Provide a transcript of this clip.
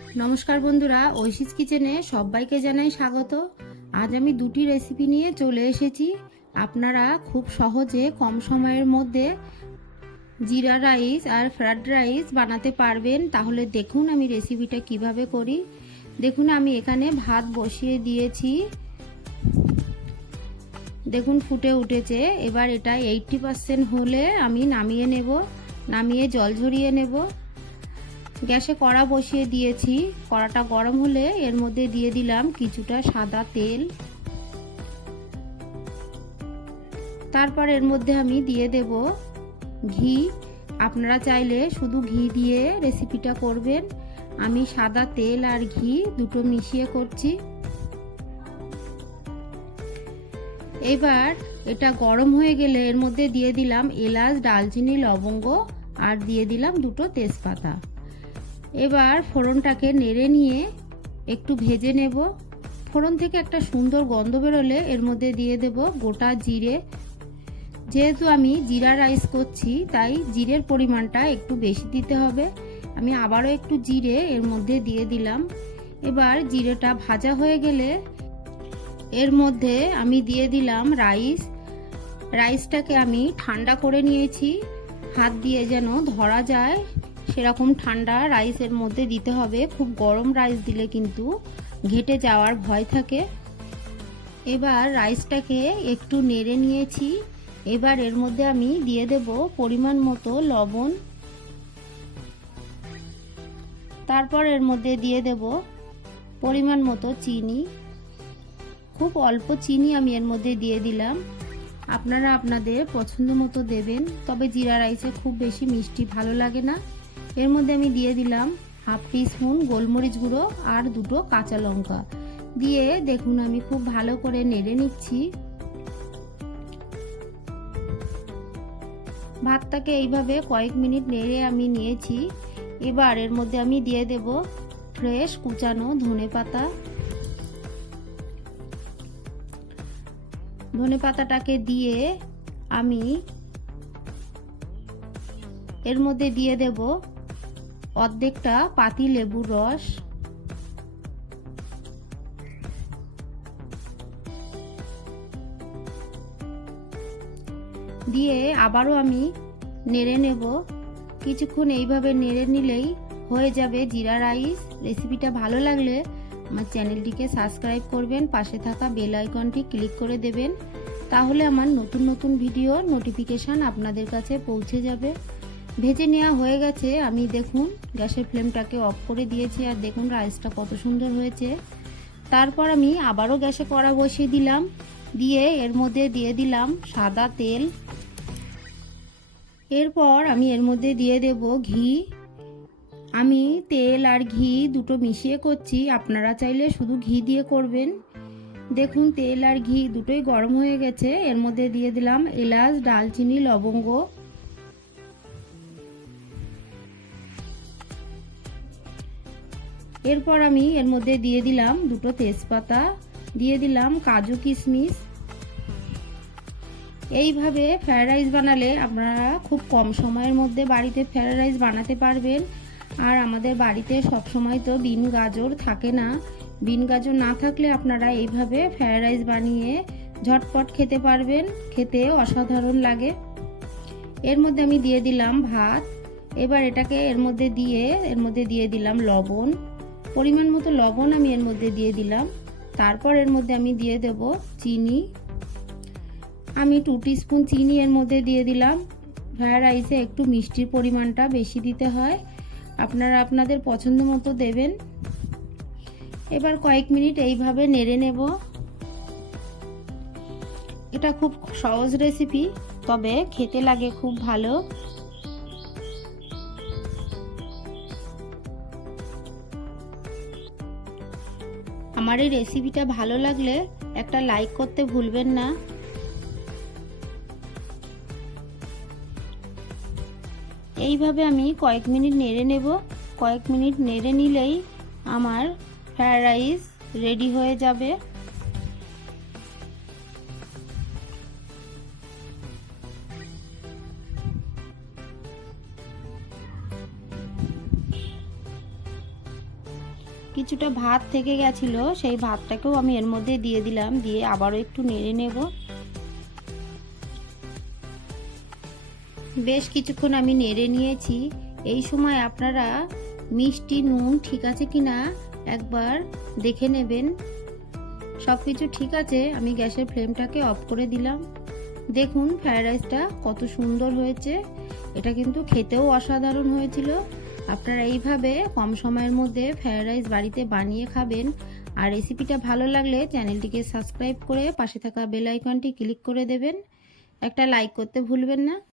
নমস্কার বন্ধুরা, ঐশীস কিচেনে সবাইকে জানাই স্বাগত। আজ আমি দুটি রেসিপি নিয়ে চলে এসেছি। আপনারা খুব সহজে কম সময়ের মধ্যে জিরা রাইস আর ফ্রাইড রাইস বানাতে পারবেন। তাহলে দেখুন আমি রেসিপিটা কিভাবে করি। দেখুন আমি এখানে ভাত বসিয়ে দিয়েছি, দেখুন ফুটে উঠেছে। এবার এটা 80% হলে আমি নামিয়ে নেব, নামিয়ে জল ঝরিয়ে নেব। গ্যাসে কড়া বসিয়ে দিয়েছি, কড়াটা গরম হলে এর মধ্যে দিয়ে দিলাম কিছুটা সাদা তেল। তারপর এর মধ্যে আমি দিয়ে দেব ঘি। আপনারা চাইলে শুধু ঘি দিয়ে রেসিপিটা করবেন, আমি সাদা তেল আর ঘি দুটো মিশিয়ে করছি। এবার এটা গরম হয়ে গেলে এর মধ্যে দিয়ে দিলাম এলাচ, দারচিনি, লবঙ্গ আর দিয়ে দিলাম দুটো তেজপাতা। এবার ফোড়নটাকে নেড়ে নিয়ে একটু ভেজে নেব। ফোড়ন থেকে একটা সুন্দর গন্ধ বেরোলে এর মধ্যে দিয়ে দেব গোটা জিরে। যেহেতু আমি জিরা রাইস করছি তাই জিরের পরিমাণটা একটু বেশি দিতে হবে। আমি আবারও একটু জিরে এর মধ্যে দিয়ে দিলাম। এবার জিরেটা ভাজা হয়ে গেলে এর মধ্যে আমি দিয়ে দিলাম রাইস। রাইসটাকে আমি ঠান্ডা করে নিয়েছি, হাত দিয়ে যেন ধরা যায় সেরকম ঠান্ডা রাইস এর মধ্যে দিতে হবে। খুব গরম রাইস দিলে কিন্তু ঘেটে যাওয়ার ভয় থাকে। এবার রাইসটাকে একটু নেড়ে নিয়েছি। এবার এর মধ্যে আমি দিয়ে দেব পরিমাণ মতো লবণ। তারপর এর মধ্যে দিয়ে দেব পরিমাণ মতো চিনি। খুব অল্প চিনি আমি এর মধ্যে দিয়ে দিলাম, আপনারা আপনাদের পছন্দ মতো দেবেন। তবে জিরা রাইসে খুব বেশি মিষ্টি ভালো লাগে না। এর মধ্যে আমি দিয়ে দিলাম হাফ টিস্পুন গোলমরিচ গুঁড়ো আর দুটো কাঁচা লঙ্কা দিয়ে দেখুন আমি খুব ভালো করে নেড়ে নিচ্ছি। ভাতটাকে এইভাবে কয়েক মিনিট নেড়ে আমি নিয়েছি। এবার এর মধ্যে আমি দিয়ে দেব ফ্রেশ কুচানো ধনেপাতা। ধনেপাতাটাকে দিয়ে আমি এর মধ্যে দিয়ে দেব অর্ধেকটা পাতি লেবুর রস। দিয়ে আবারও আমি নেড়ে নেব। কিছুক্ষণ এইভাবে নেড়ে নিলেই হয়ে যাবে জিরা রাইস। রেসিপিটা ভালো লাগলে আমার চ্যানেলটিকে সাবস্ক্রাইব করবেন, পাশে থাকা বেল আইকনটি ক্লিক করে দেবেন, তাহলে আমার নতুন নতুন ভিডিও নোটিফিকেশান আপনাদের কাছে পৌঁছে যাবে। ভেজে নেওয়া হয়ে গেছে, আমি দেখুন গ্যাসের ফ্লেমটাকে অফ করে দিয়েছি আর দেখুন রাইসটা কত সুন্দর হয়েছে। তারপর আমি আবারও গ্যাসে কড়া বসিয়ে দিলাম, দিয়ে এর মধ্যে দিয়ে দিলাম সাদা তেল। এরপর আমি এর মধ্যে দিয়ে দেব ঘি। আমি তেল আর ঘি দুটো মিশিয়ে করছি, আপনারা চাইলে শুধু ঘি দিয়ে করবেন। দেখুন তেল আর ঘি দুটোই গরম হয়ে গেছে। এর মধ্যে দিয়ে দিলাম এলাচ, দারচিনি, লবঙ্গ। এরপর আমি এর মধ্যে দিয়ে দিলাম দুটো তেজপাতা, দিয়ে দিলাম কাজু কিশমিশ। এইভাবে ফ্রাইড রাইস বানালে আপনারা খুব কম সময়ের মধ্যে বাড়িতে ফ্রাইড রাইস বানাতে পারবেন। আর আমাদের বাড়িতে সব সময় তো বিন গাজর থাকে না। বিন গাজর না থাকলে আপনারা এইভাবে ফ্রাইড রাইস বানিয়ে ঝটপট খেতে পারবেন, খেতে অসাধারণ লাগে। এর মধ্যে আমি দিয়ে দিলাম ভাত। এবার এটাকে এর মধ্যে দিয়ে দিলাম লবণ। পরিমাণ মতো লবণ আমি এর মধ্যে দিয়ে দিলাম। তারপর এর মধ্যে আমি দিয়ে দেব চিনি। আমি 2 টিস্পুন চিনি এর মধ্যে দিয়ে দিলাম। ফ্রাইড রাইসে একটু মিষ্টির পরিমাণটা বেশি দিতে হয়, আপনারা আপনাদের পছন্দ মতো দেবেন। এবার কয়েক মিনিট এইভাবে নেড়ে নেব। এটা খুব সহজ রেসিপি, তবে খেতে লাগে খুব ভালো। আমার এই রেসিপিটা ভালো লাগলে একটা লাইক করতে ভুলবেন না। এইভাবে আমি কয়েক মিনিট নেড়ে নেব। কয়েক মিনিট নেড়ে নিলেই আমার ফ্রাইড রাইস রেডি হয়ে যাবে। কিছুটা ভাত থেকে গেছিল, সেই ভাতটাকেও আমি এর মধ্যে দিয়ে দিলাম, দিয়ে আবারও একটু নেড়ে নেব। বেশ কিছুক্ষণ আমি নেড়ে নিয়েছি। এই সময় আপনারা মিষ্টি নুন ঠিক আছে কিনা একবার দেখে নেবেন। সব কিছু ঠিক আছে, আমি গ্যাসের ফ্লেমটাকে অফ করে দিলাম। দেখুন ফ্রায়েড রাইসটা কত সুন্দর হয়েছে। এটা কিন্তু খেতেও অসাধারণ হয়েছিল। আপনারা এইভাবে কম সময়ের মধ্যে ফ্রায়েড রাইস বাড়িতে বানিয়ে খাবেন। আর রেসিপিটা ভালো লাগলে চ্যানেলটিকে সাবস্ক্রাইব করে পাশে থাকা বেল আইকনটি ক্লিক করে দেবেন। একটা লাইক করতে ভুলবেন না।